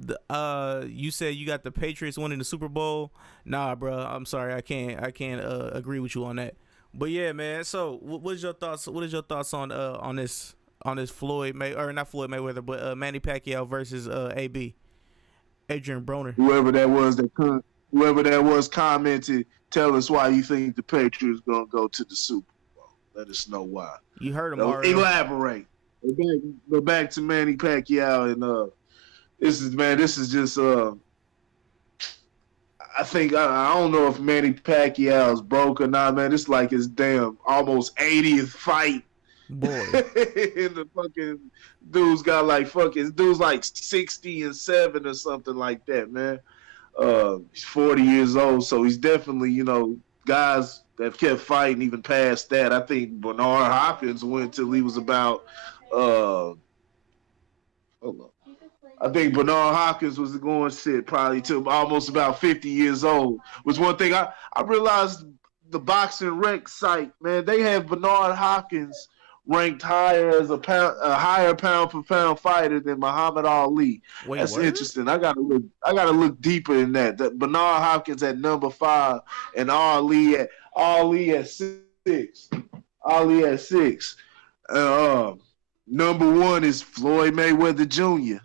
you said you got the Patriots winning the Super Bowl. Nah, bro, I'm sorry, I can't agree with you on that. But yeah, man. So, what is your thoughts? What is your thoughts on this Floyd not Floyd Mayweather, but Manny Pacquiao versus AB, Adrian Broner? Whoever that was commented, tell us why you think the Patriots gonna go to the Super Bowl. Let us know why. You heard him. Elaborate. Go back to Manny Pacquiao and this is just I think I don't know if Manny Pacquiao's broke or not, man. It's like his damn almost 80th fight. Boy. And the fucking dude's got like 60-7 or something like that, man. He's 40 years old, so he's definitely, guys that kept fighting even past that. I think Bernard Hopkins went till he was about hold on. I think Bernard Hopkins was going probably to almost about 50 years old. Was one thing I realized the Boxing Rec site, man, they have Bernard Hopkins ranked higher as a higher pound for pound fighter than Muhammad Ali. Wait, that's what? Interesting. I gotta look deeper in that. That Bernard Hopkins at number 5 and Ali at 6. Ali at 6. Number 1 is Floyd Mayweather Jr.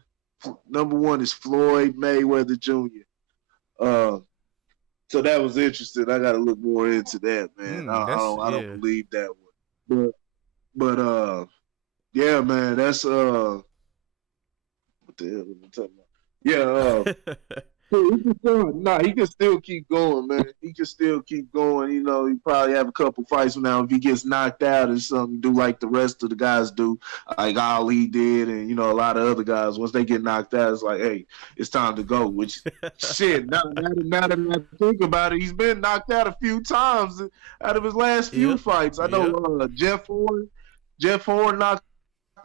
Number 1 is Floyd Mayweather Jr. So that was interesting. I got to look more into that, man. I don't believe that one. But yeah, man, that's what the hell am I talking about? Yeah, he can still keep going, man. He can still keep going. He probably have a couple fights now. If he gets knocked out or something, do like the rest of the guys do, like Ali did, and a lot of other guys. Once they get knocked out, it's like, hey, it's time to go. Which shit, now that I think about it, he's been knocked out a few times out of his last few fights. I know Jeff Horn knocked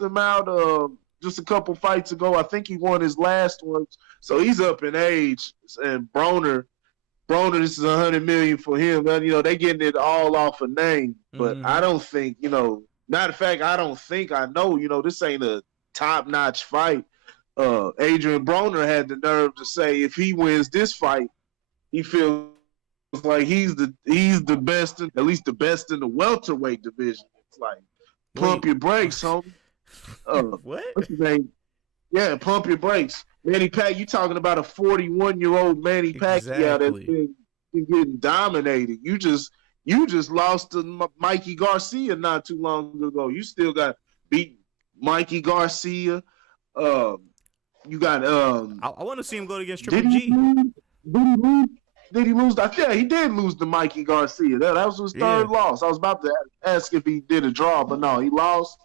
him out just a couple fights ago. I think he won his last one. So he's up in age. And Broner, this is $100 million for him. They getting it all off a name. But I don't think, matter of fact, I don't think I know, this ain't a top-notch fight. Adrian Broner had the nerve to say if he wins this fight, he feels like he's the best, at least the best in the welterweight division. It's like, pump your brakes, homie. What? What's his name? Yeah, pump your brakes. Manny Pacquiao, you talking about a 41-year-old Manny Pacquiao that's been getting dominated. You just lost to Mikey Garcia not too long ago. You still got beat Mikey Garcia. You got I want to see him go against Triple G. Did he lose? Yeah, he did lose to Mikey Garcia. That was his third loss. I was about to ask if he did a draw, but no, he lost.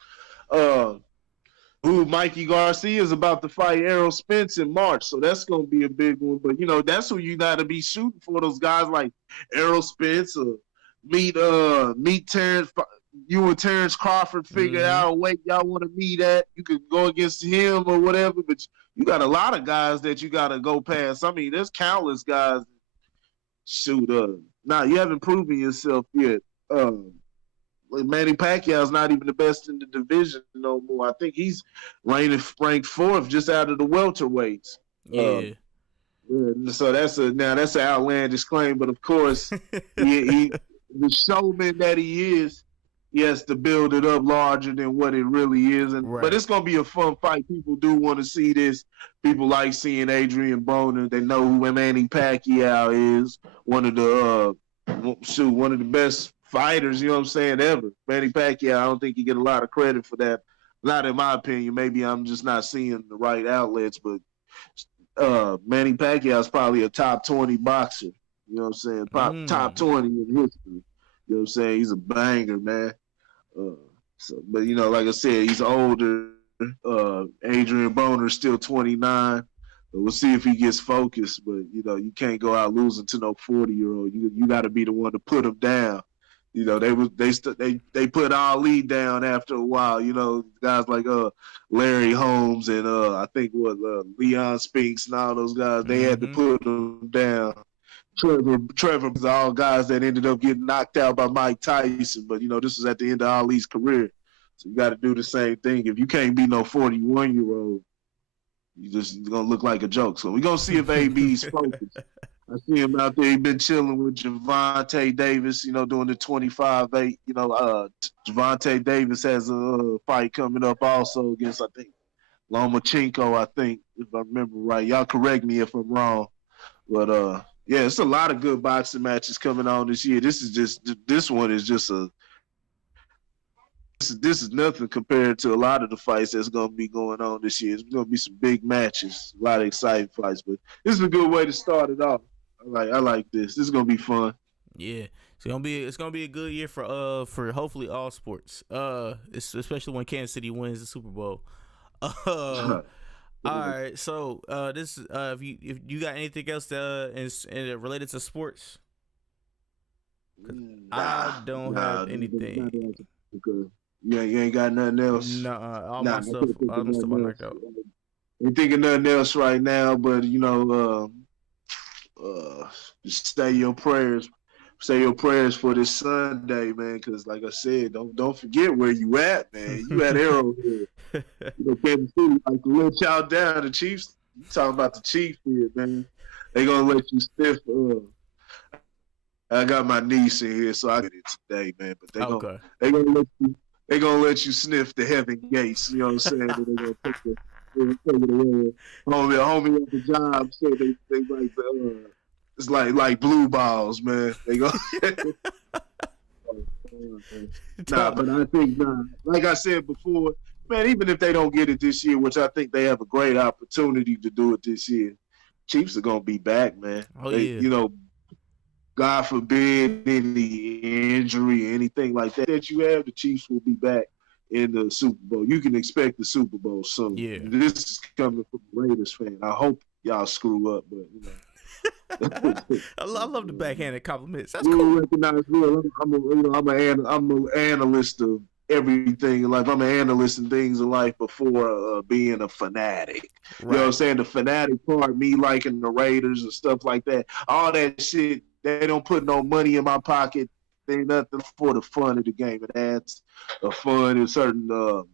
Mikey Garcia is about to fight Errol Spence in March, so that's going to be a big one. But, that's who you got to be shooting for, those guys like Errol Spence or meet Terrence. You and Terrence Crawford figure out a way y'all want to meet at. You could go against him or whatever, but you got a lot of guys that you got to go past. I mean, there's countless guys. Shoot, now you haven't proven yourself yet. Manny Pacquiao's not even the best in the division no more. I think he's ranked 4th just out of the welterweights. Yeah. So that's an outlandish claim, but of course, he the showman that he is, he has to build it up larger than what it really is. But it's gonna be a fun fight. People do want to see this. People like seeing Adrian Broner. They know who Manny Pacquiao is. One of the best fighters, you know what I'm saying, ever. Manny Pacquiao, I don't think he get a lot of credit for that. Not in my opinion. Maybe I'm just not seeing the right outlets, but Manny Pacquiao is probably a top 20 boxer. You know what I'm saying? Top 20 in history. You know what I'm saying? He's a banger, man. But you know, like I said, he's older. Adrian Broner's still 29. We'll see if he gets focused. But you know, you can't go out losing to no 40-year-old. You got to be the one to put him down. You know, they put Ali down after a while. You know, guys like Larry Holmes and I think Leon Spinks and all those guys. They had to put them down. Trevor was all guys that ended up getting knocked out by Mike Tyson. But you know, this was at the end of Ali's career, so you got to do the same thing. If you can't be no 41-year-old, you just gonna look like a joke. So we're gonna see if AB's focused. I see him out there. He been chilling with Gervonta Davis, you know, doing the 25-8. You know, Gervonta Davis has a fight coming up also against, I think, Lomachenko, I think, if I remember right. Y'all correct me if I'm wrong. But, yeah, it's a lot of good boxing matches coming on this year. This one is just this is nothing compared to a lot of the fights that's going to be going on this year. It's going to be some big matches, a lot of exciting fights. But this is a good way to start it off. I like this. This is gonna be fun. Yeah, it's gonna be a good year for hopefully all sports. Especially when Kansas City wins the Super Bowl. All right, so this if you got anything else related to sports, I don't have anything. Yeah, you ain't got nothing else. No, all my stuff I knocked out. Ain't thinking nothing else right now, but you know. Just say your prayers for this Sunday, man. Because like I said, don't forget where you at, man. You at Arrowhead. You know, Kansas City like to let y'all down. The Chiefs, you talking about the Chiefs here, man? They gonna let you sniff. I got my niece in here, so I get it today, man. But they gonna let you sniff the heaven gates. You know what I'm saying? They gonna take it. Homie at the job said they like it's like blue balls, man. They go. But I think like I said before, man. Even if they don't get it this year, which I think they have a great opportunity to do it this year, Chiefs are gonna be back, man. Yeah. You know, God forbid any injury, anything like that you have, the Chiefs will be back in the Super Bowl. You can expect the Super Bowl soon. Yeah. This is coming from a Raiders fan. I hope y'all screw up, but you know. I love the backhanded compliments. That's cool. Recognize I'm an analyst of everything in life. I'm an analyst in things in life before being a fanatic. Right. You know what I'm saying? The fanatic part, me liking the Raiders and stuff like that, all that shit, they don't put no money in my pocket. They ain't nothing for the fun of the game. It adds a fun and certain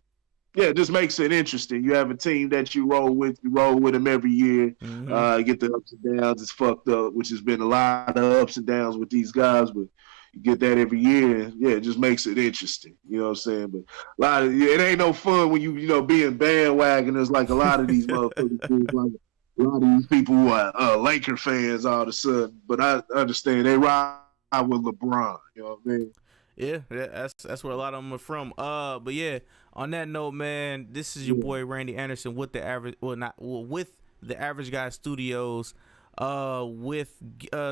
it just makes it interesting. You have a team that you roll with them every year. Mm-hmm. Get the ups and downs. It's fucked up, which has been a lot of ups and downs with these guys, but you get that every year. And, yeah, it just makes it interesting. You know what I'm saying? But it ain't no fun when you being bandwagoners like a lot of these motherfuckers. Like a lot of these people who are Laker fans all of a sudden. But I understand they ride with LeBron. You know what I mean? Yeah, that's where a lot of them are from. But yeah, on that note, man, this is your boy Randy Anderson with the Average Guy Studios, with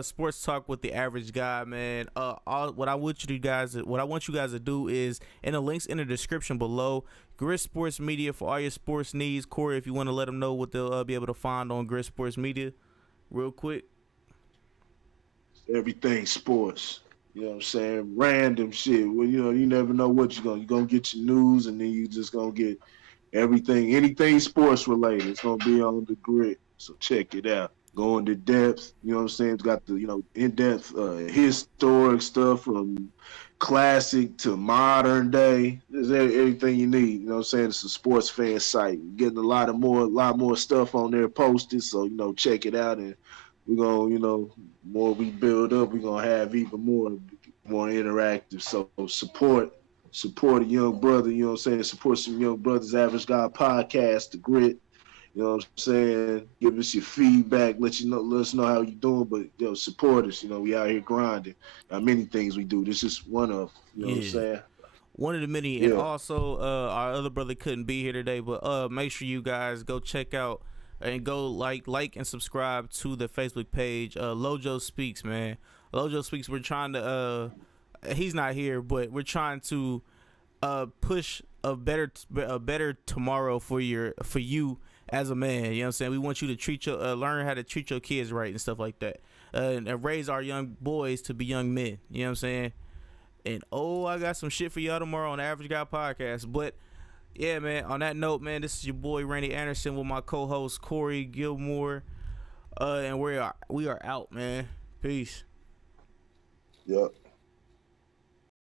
Sports Talk with the Average Guy, man. What I want you guys to do is in the links in the description below. Grit Sports Media for all your sports needs. Corey, if you want to let them know what they'll be able to find on Grit Sports Media, real quick. Everything sports. You know what I'm saying? Random shit. Well, you know, you never know what you're gonna get your news, and then you just gonna get anything sports related. It's gonna be on the Grit. So check it out. Go into depth. You know what I'm saying? It's got the in-depth historic stuff from classic to modern day. There's everything you need. You know what I'm saying? It's a sports fan site. You're getting a lot more stuff on there posted. So check it out, and we're gonna more we build up, we're gonna have even more interactive. So support a young brother, you know what I'm saying? Support some young brothers, Average Guy Podcast, the Grit. You know what I'm saying? Give us your feedback, let us know how you doing, but support us. We out here grinding. Many things we do. This is one of, you know what I'm Yeah. saying? One of the many, and Yeah. also our other brother couldn't be here today, but make sure you guys go check out and go like and subscribe to the Facebook page. Lojo Speaks, man. Lojo Speaks. We're trying to he's not here, but we're trying to push a better tomorrow for you as a man. You know what I'm saying? We want you to treat your learn how to treat your kids right and stuff like that, and raise our young boys to be young men. You know what I'm saying? And I got some shit for y'all tomorrow on the Average Guy Podcast. But yeah, man, on that note, man, this is your boy Randy Anderson with my co-host Corey Gilmore. And we are out, man. Peace. Yep.